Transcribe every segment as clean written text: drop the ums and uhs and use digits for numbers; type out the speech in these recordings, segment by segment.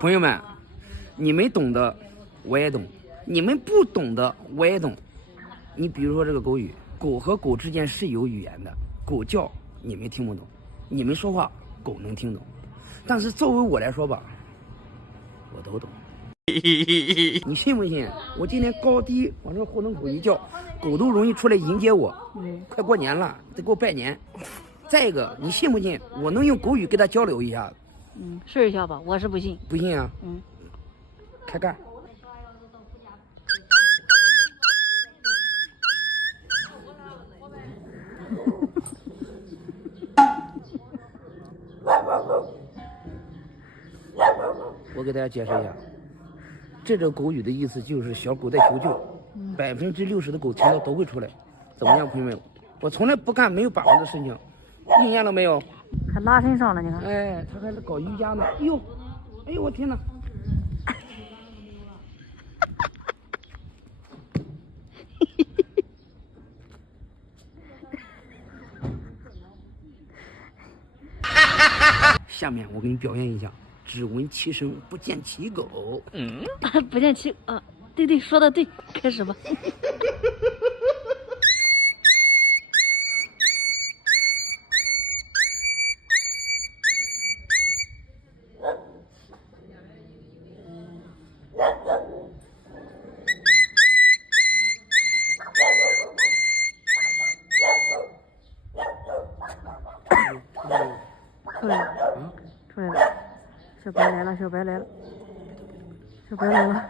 朋友们，你们懂的我也懂，你们不懂的我也懂。你比如说这个狗语，狗和狗之间是有语言的，狗叫你们听不懂，你们说话狗能听懂。但是作为我来说吧，我都懂。你信不信？我今天高低往这后门口一叫，狗都容易出来迎接我。快过年了，得给我拜年。再一个，你信不信？我能用狗语跟他交流一下。试一下吧，我是不信。不信啊？开干。我给大家解释一下，这个狗语的意思就是小狗在求救，60%的狗听到都会出来。怎么样，朋友们？我从来不干没有把握的事情，应验了没有？还拉身上了，你看。哎，他还在搞瑜伽呢。哎呦，哎呦，我天哪！下面我给你表现一下，只闻其声不见其狗。不见其啊，对，说的对，开始吧。出来了，小白来了，小白来了。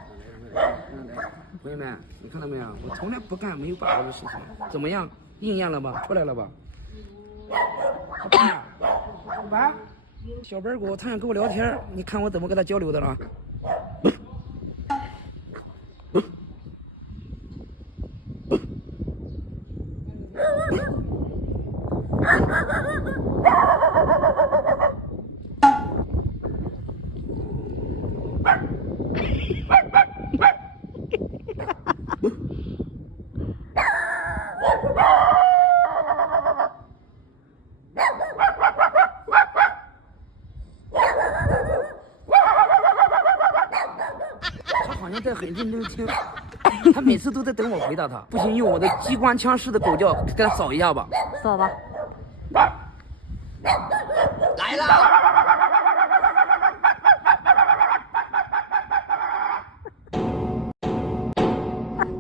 朋友们，你看到没有？我从来不干没有把握的事情，怎么样？应验了吧？出来了吧？小白，小白狗，它想跟我聊天，你看我怎么跟它交流的了？他好像在很认真听，他每次都在等我回答他。不行，用我的机关枪式的狗叫给他扫一下吧。扫吧。来了！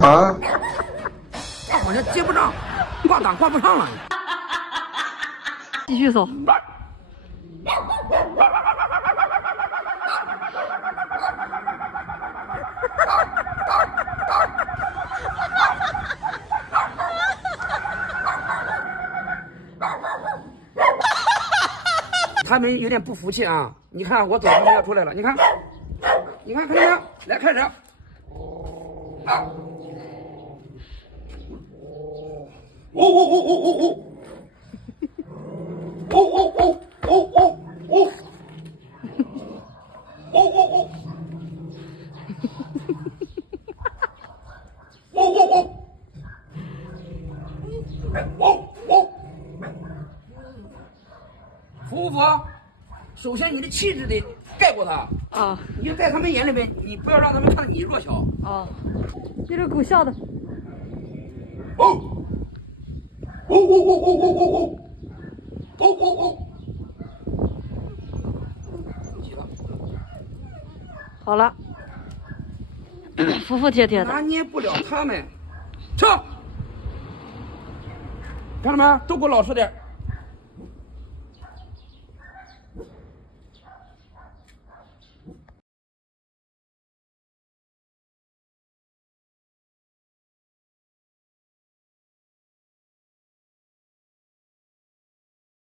啊！他好像接不上，挂档挂不上了。继续扫。他们有点不服气啊！你看我走，他们要出来了。你看，看到没有？来，开始。服不服？首先你的气质得盖过他啊！你就在他们眼里边，你不要让他们看到你弱小啊！这个狗笑的。好了，服服帖帖的。拿捏不了他们，撤！看到没？都给我老实点。